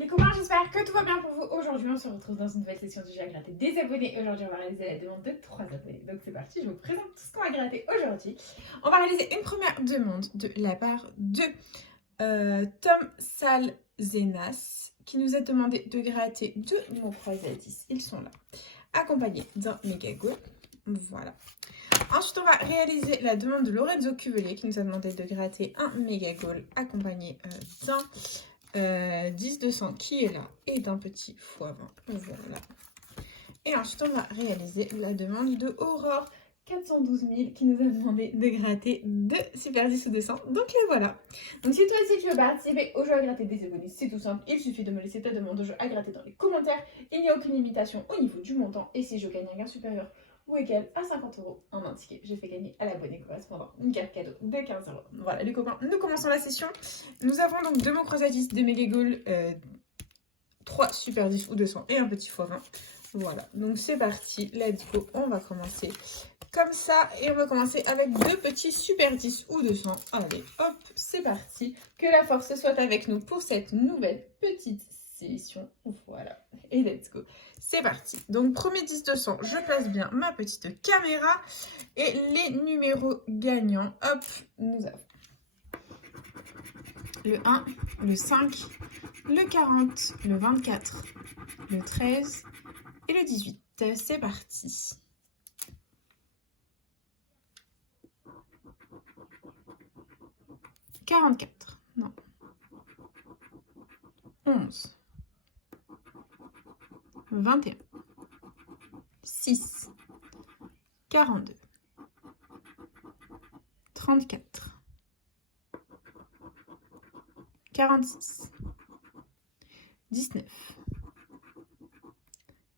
Les copains, j'espère que tout va bien pour vous. Aujourd'hui, on se retrouve dans une nouvelle session du jeu à gratter des abonnés. Aujourd'hui, on va réaliser la demande de 3 abonnés. Donc c'est parti, je vous présente tout ce qu'on va gratter aujourd'hui. On va réaliser une première demande de la part de Tom Salzenas qui nous a demandé de gratter 2 mots croisés à 10. Ils sont là, accompagnés d'un méga go. Voilà. Ensuite, on va réaliser la demande de Lorenzo Cuvelier qui nous a demandé de gratter un méga goal accompagné d'un 10-200 qui est là et d'un petit x20. Voilà. Et ensuite, on va réaliser la demande de Aurore 412 000 qui nous a demandé de gratter 2 Super 10 ou 200. Donc là, voilà. Donc si toi aussi tu veux participer au jeu à gratter des abonnés, c'est tout simple. Il suffit de me laisser ta demande de jeu à gratter dans les commentaires. Il n'y a aucune limitation au niveau du montant. Et si je gagne un gain supérieur ou égal à 50 € en un ticket, je fais gagner à l'abonné correspondant une carte cadeau de 15 €. Voilà les copains, nous commençons la session. Nous avons donc 2 mots croisés à 10, 2 méga goals, 3 super 10 ou 200 et un petit x20. Voilà, donc c'est parti, let's go, on va commencer comme ça et on va commencer avec 2 petits super 10 ou 200. Allez, hop, c'est parti, que la force soit avec nous pour cette nouvelle petite session. Voilà, et let's go. C'est parti. Donc, premier 10-200, je place bien ma petite caméra. Et les numéros gagnants, hop, nous avons le 1, le 5, le 40, le 24, le 13 et le 18. C'est parti. « 44, non. 11, 21, 6, 42, 34, 46, 19,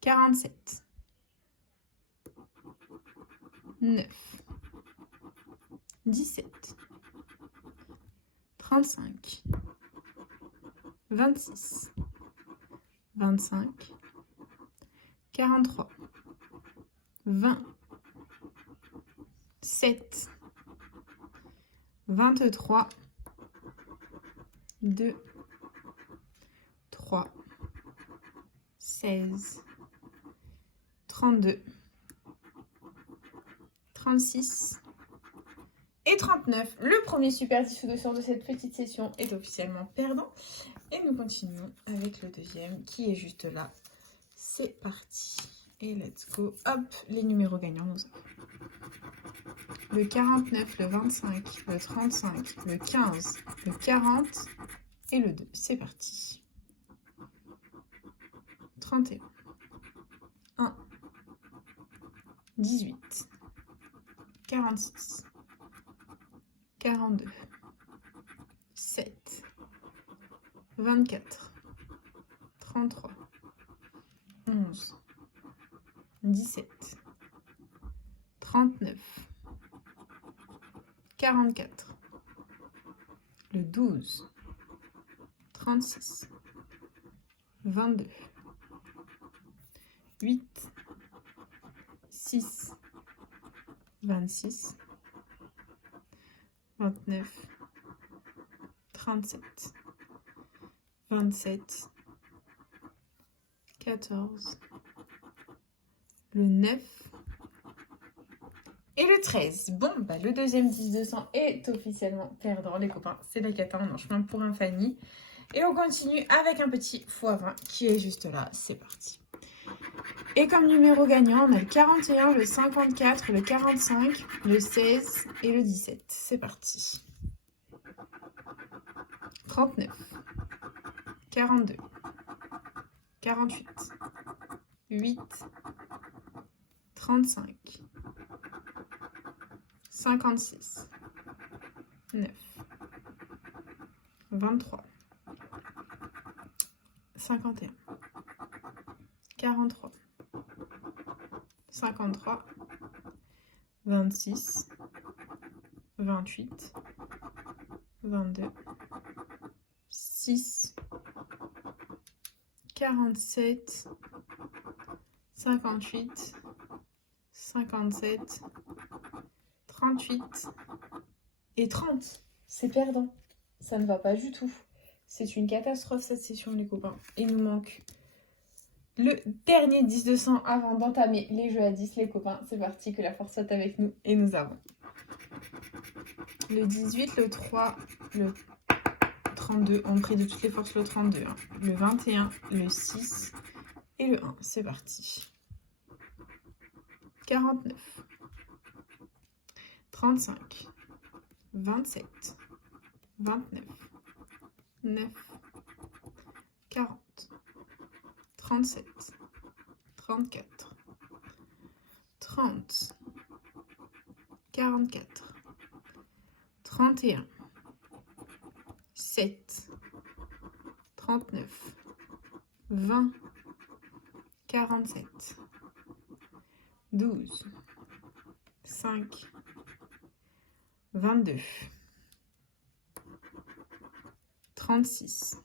47, 9, 17, 35, 26, 25, 43, 20, 7, 23, 2, 3, 16, 32, 36 et 39. Le premier super 10 ou 200 de cette petite session est officiellement perdant. Et nous continuons avec le deuxième qui est juste là. C'est parti. Et let's go. Hop, les numéros gagnants nous avons le 49, le 25, le 35, le 15, le 40 et le 2. C'est parti. 31, 1, 18, 46, 42, 7, 24, 33, 11, 17, 39, 44, le 12, 36, 22, 8, 6, 26, 29, 37, 27, 14, le 9 et le 13. Bon, bah, le deuxième 10-200 est officiellement perdant, les copains. C'est la cata, on en chemin pour un Fanny. Et on continue avec un petit x20 qui est juste là. C'est parti. Et comme numéro gagnant, on a le 41, le 54, le 45, le 16 et le 17. C'est parti. 39, 42, 48, 8, 35, 56, 9, 23, 51, 43, 53, 26, 28, 22, 6, 47, 58, 57, 38 et 30. C'est perdant. Ça ne va pas du tout. C'est une catastrophe cette session les copains. Il nous manque le dernier 10 de 100 avant d'entamer les jeux à 10 les copains. C'est parti, que la force soit avec nous. Et nous avons le 18, le 3, le 32. On prie de toutes les forces le 32. Hein. Le 21, le 6 et le 1. C'est parti. 49. 35. 27. 29. 9. 40. 37, 34, 30, 44, 31, 7, 39, 20, 47, 12, 5, 22, 36,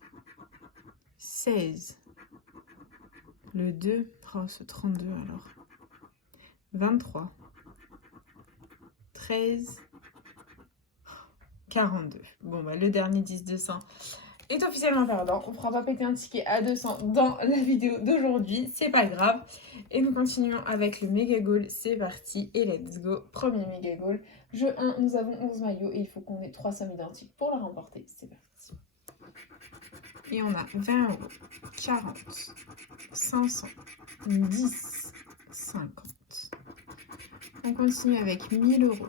16, le 2, oh, ce 32 alors, 23, 13, 42. Bon, bah, le dernier 10 de 100 est officiellement perdant. On ne fera pas péter un ticket à 200 dans la vidéo d'aujourd'hui, c'est pas grave. Et nous continuons avec le méga goal, c'est parti et let's go. Premier méga goal, jeu 1, nous avons 11 maillots et il faut qu'on ait 3 sommes identiques pour la remporter, c'est parti. Et on a 20 €, 40, 500, 10, 50. On continue avec 1000 €,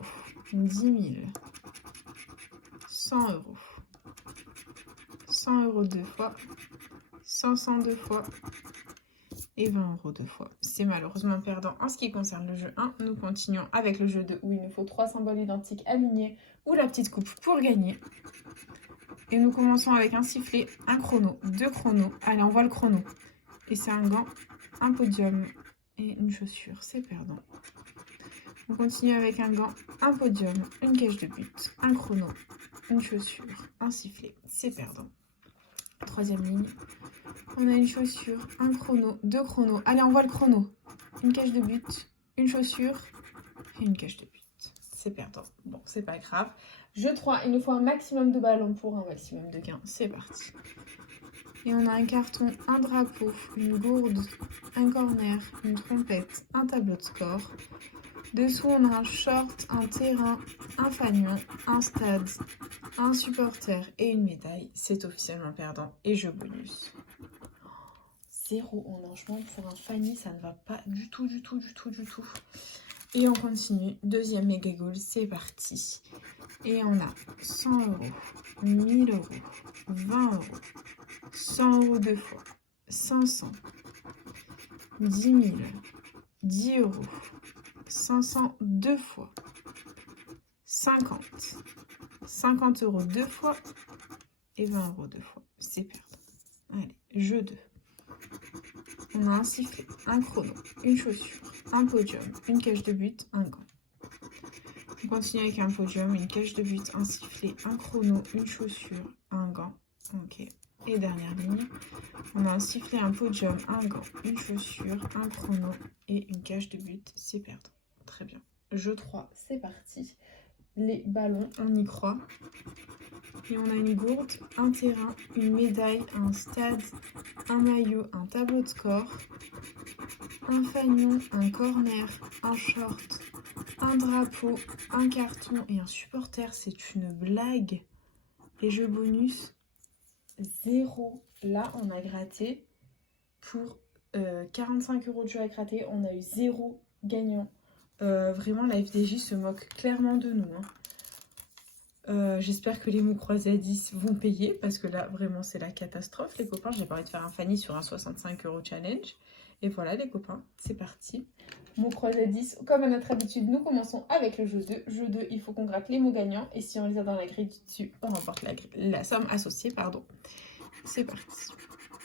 10 000, 100 €, 100 € deux fois, 500 deux fois et 20 € deux fois. C'est malheureusement perdant en ce qui concerne le jeu 1. Nous continuons avec le jeu 2 où il nous faut 3 symboles identiques alignés ou la petite coupe pour gagner. Et nous commençons avec un sifflet, un chrono, 2 chronos. Allez, on voit le chrono. Et c'est un gant, un podium et une chaussure. C'est perdant. On continue avec un gant, un podium, une cage de but, un chrono, une chaussure, un sifflet. C'est perdant. Troisième ligne. On a une chaussure, un chrono, 2 chronos. Allez, on voit le chrono. Une cage de but, une chaussure et une cage de but. C'est perdant. Bon, c'est pas grave. Jeu 3, il nous faut un maximum de ballons pour un maximum de gains. C'est parti. Et on a un carton, un drapeau, une gourde, un corner, une trompette, un tableau de score. Dessous, on a un short, un terrain, un fanion, un stade, un supporter et une médaille. C'est officiellement perdant. Et jeu bonus. 0 en enchement pour un Fanny, ça ne va pas du tout, du tout, du tout, du tout. Et on continue, deuxième méga goal, c'est parti. Et on a 100 €, 1000 €, 20 €, 100 € deux fois, 500, 10 000, 10 €, 500 deux fois, 50, 50 € deux fois et 20 € deux fois. C'est perdant. Allez, jeu 2. On a un sifflet, un chrono, une chaussure, un podium, une cage de but, un gant. On continue avec un podium, une cage de but, un sifflet, un chrono, une chaussure, un gant. Ok. Et dernière ligne, on a un sifflet, un podium, un gant, une chaussure, un chrono et une cage de but. C'est perdant. Très bien. Jeu 3, c'est parti. Les ballons, on y croit. Et on a une gourde, un terrain, une médaille, un stade, un maillot, un tableau de score, un fanion, un corner, un short, un drapeau, un carton et un supporter. C'est une blague. Les jeux bonus, 0. Là, on a gratté pour 45 € de jeu à gratter. On a eu 0 gagnant. Vraiment, la FDJ se moque clairement de nous. J'espère que les mots croisés à 10 vont payer parce que là, vraiment, c'est la catastrophe, les copains. J'ai pas envie de faire un Fanny sur un 65 € challenge. Et voilà, les copains, c'est parti. Mots croisés à 10, comme à notre habitude, nous commençons avec le jeu 2. Jeu 2, il faut qu'on gratte les mots gagnants. Et si on les a dans la grille du dessus, on remporte la somme associée, pardon. C'est parti.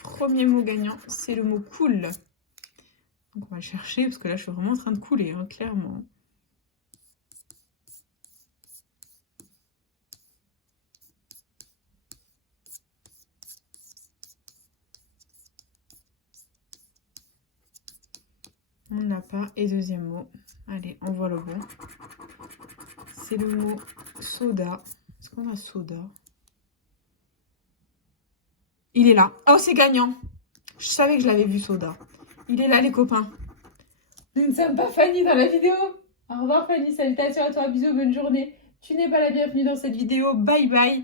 Premier mot gagnant, c'est le mot cool. Donc on va le chercher parce que là, je suis vraiment en train de couler, hein, clairement. On n'a pas. Et deuxième mot. Allez, on voit le bon. C'est le mot soda. Est-ce qu'on a soda? Il est là. Oh, c'est gagnant. Je savais que je l'avais vu, Soda. Il est là, les copains. Nous ne sommes pas Fanny dans la vidéo. Au revoir, Fanny. Salutations à toi. Bisous, bonne journée. Tu n'es pas la bienvenue dans cette vidéo. Bye bye.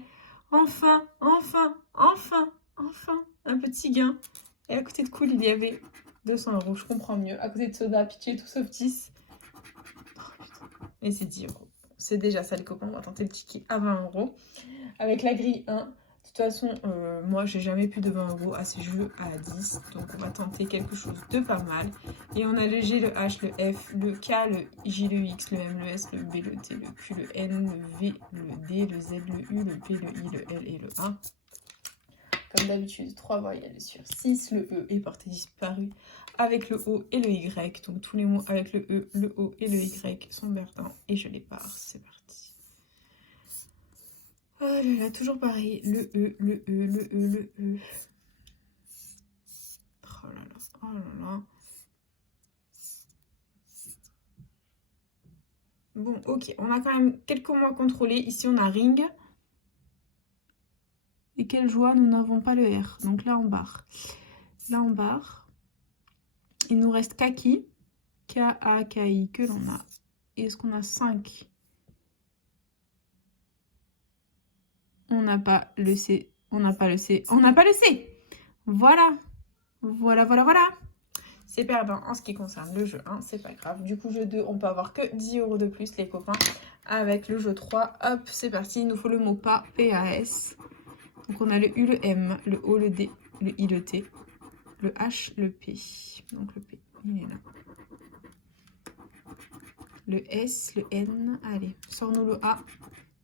Enfin, enfin, enfin, enfin, un petit gain. Et à côté de Cool, il y avait 200 €. Je comprends mieux. À côté de Soda, Pitié, tout Softis. Oh, putain. Et c'est 10 €. C'est déjà ça, les copains. On va tenter le ticket à 20 €. Avec la grille 1. De toute façon, moi, j'ai jamais plus de 20 € à ces jeux à 10. Donc, on va tenter quelque chose de pas mal. Et on a le G, le H, le F, le K, le J, le X, le M, le S, le B, le T, le Q, le N, le V, le D, le Z, le U, le P, le I, le L et le A. Comme d'habitude, 3 voyelles sur 6. Le E est porté disparu avec le O et le Y. Donc, tous les mots avec le E, le O et le Y sont perdants. Et je les pars. C'est parti. Oh là là, toujours pareil. Le E, le E, le E, le E. Oh là là, oh là là. Bon, ok, on a quand même quelques mots à contrôler. Ici, on a ring. Et quelle joie, nous n'avons pas le R. Donc là, on barre. Là, on barre. Il nous reste kaki. K-A-K-I que l'on a. Et est-ce qu'on a 5? On n'a pas le C. On n'a pas le C. On n'a pas le C. Voilà. Voilà, voilà, voilà. C'est perdant en ce qui concerne le jeu 1, c'est pas grave. Du coup, jeu 2, on peut avoir que 10 € de plus, les copains. Avec le jeu 3, hop, c'est parti. Il nous faut le mot pas, P-A-S. Donc, on a le U, le M, le O, le D, le I, le T, le H, le P. Donc, le P, il est là. Le S, le N, allez, sors-nous le A,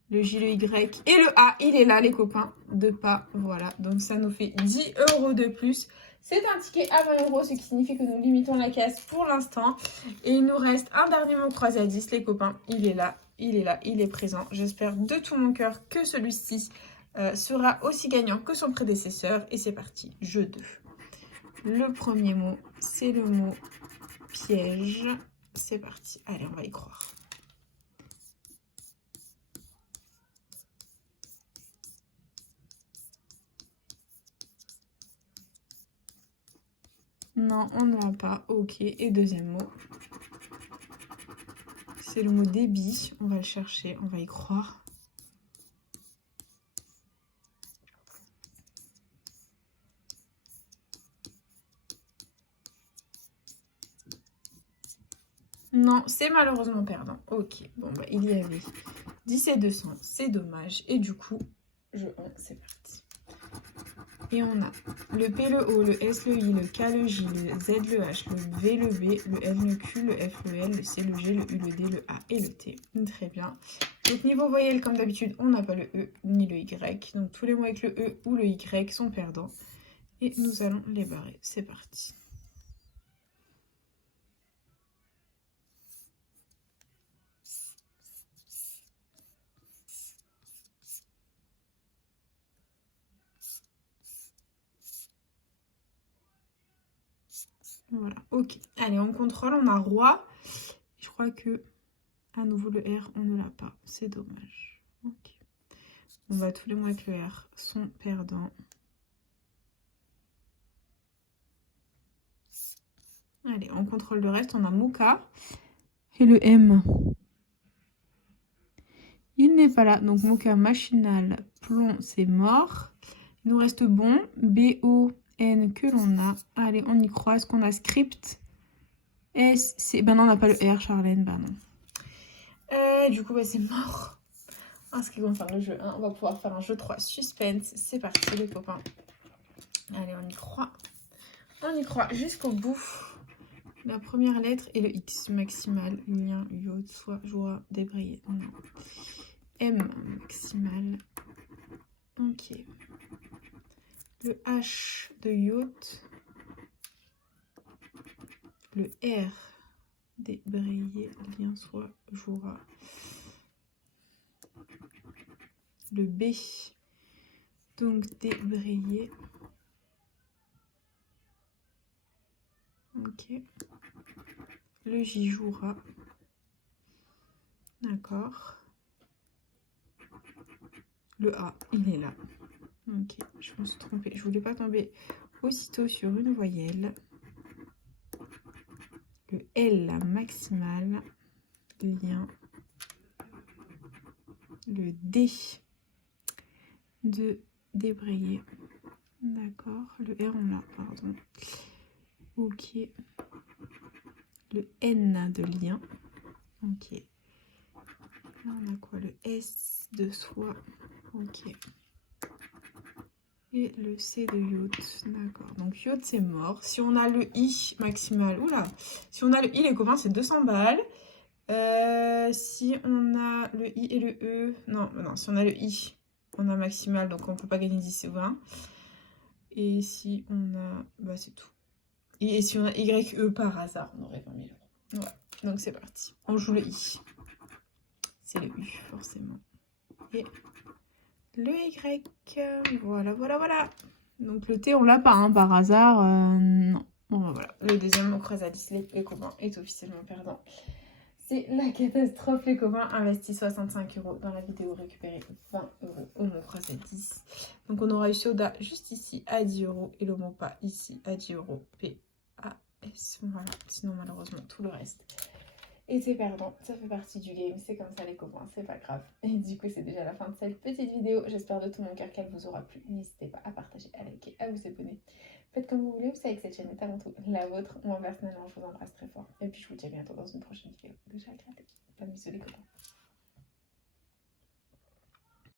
le J, le Y. Et le A, il est là, les copains, de pas, voilà. Donc, ça nous fait 10 € de plus. C'est un ticket à 20 €, ce qui signifie que nous limitons la caisse pour l'instant. Et il nous reste un dernier mot croisé à 10, les copains. Il est là, il est là, il est présent. J'espère de tout mon cœur que celui-ci sera aussi gagnant que son prédécesseur. Et c'est parti, jeu 2. Le premier mot, c'est le mot piège. C'est parti, allez, on va y croire. Non, on ne l'a pas. Ok. Et deuxième mot. C'est le mot débit. On va le chercher. On va y croire. Non, c'est malheureusement perdant. Ok. Bon, bah, il y avait 10 et 200. C'est dommage. Et du coup, jeu 1, c'est parti. Et on a le P, le O, le S, le I, le K, le J, le Z, le H, le V, le B, le N, le Q, le F, le L, le C, le G, le U, le D, le A et le T. Très bien. Donc niveau voyelle, comme d'habitude, on n'a pas le E ni le Y. Donc tous les mots avec le E ou le Y sont perdants. Et nous allons les barrer. C'est parti. Voilà, ok. Allez, on contrôle, on a roi. Je crois que, à nouveau, le R, on ne l'a pas. C'est dommage. Ok. Bon, bah, tous les mots avec le R sont perdants. Allez, on contrôle le reste. On a Mouka. Et le M. Il n'est pas là. Donc, Mouka machinal, plomb, c'est mort. Il nous reste bon. B-O-N que l'on a. Allez, on y croit. Est-ce qu'on a script? S, C. Ben non, on n'a pas le R, Charlène. Ben non. Du coup, bah, c'est mort. En ce qui concerne le jeu 1, on va pouvoir faire un jeu 3 suspense. C'est parti, les copains. Allez, on y croit. On y croit jusqu'au bout. La première lettre est le X. Maximal, lien, yacht, soit, joie, débrayer. Non. M, maximal. Ok. Le H de yacht. Le R, débrayer, lien, soit, jouera. Le B, donc débrayer. Ok. Le J jouera. D'accord. Le A, il est là. Ok, je me suis trompée. Je voulais pas tomber aussitôt sur une voyelle. Le L maximal, lien. Le D de débrayer. D'accord. Le R on l'a, pardon. Ok. Le N de lien. Ok. Là on a quoi? Le S de soie. Ok. Et le C de yacht. D'accord. Donc yacht c'est mort. Si on a le I maximal. Oula. Si on a le I, les copains, c'est 200 balles. Si on a le I et le E. Non, non, si on a le I, on a maximal, donc on peut pas gagner 10 ou 20. Et si on a. Bah c'est tout. Et si on a YE par hasard, on aurait 20 000 euros. Ouais, donc c'est parti. On joue le I. C'est le U, forcément. Et le Y. Voilà, voilà, voilà. Donc le T, on l'a pas, hein, par hasard. Non. Bon, bah, voilà. Le deuxième mot Chrysalis, les copains, est officiellement perdant. C'est la catastrophe, les copains. Investis 65 euros dans la vidéo, récupérer 20 euros au mot Chrysalis. Donc on aura eu Soda juste ici à 10 euros et le mot pas ici à 10 euros. P-A-S. Voilà. Sinon, malheureusement, tout le reste était perdant. Ça fait partie du game. C'est comme ça, les copains. C'est pas grave. Et du coup, c'est déjà la fin de cette petite vidéo. J'espère de tout mon cœur qu'elle vous aura plu. N'hésitez pas à partager, à liker, à vous abonner. Faites comme vous voulez. Vous savez que cette chaîne est avant tout la vôtre. Moi, personnellement, je vous embrasse très fort. Et puis, je vous dis à bientôt dans une prochaine vidéo. Déjà, éclaté. Pas de bisous, les copains.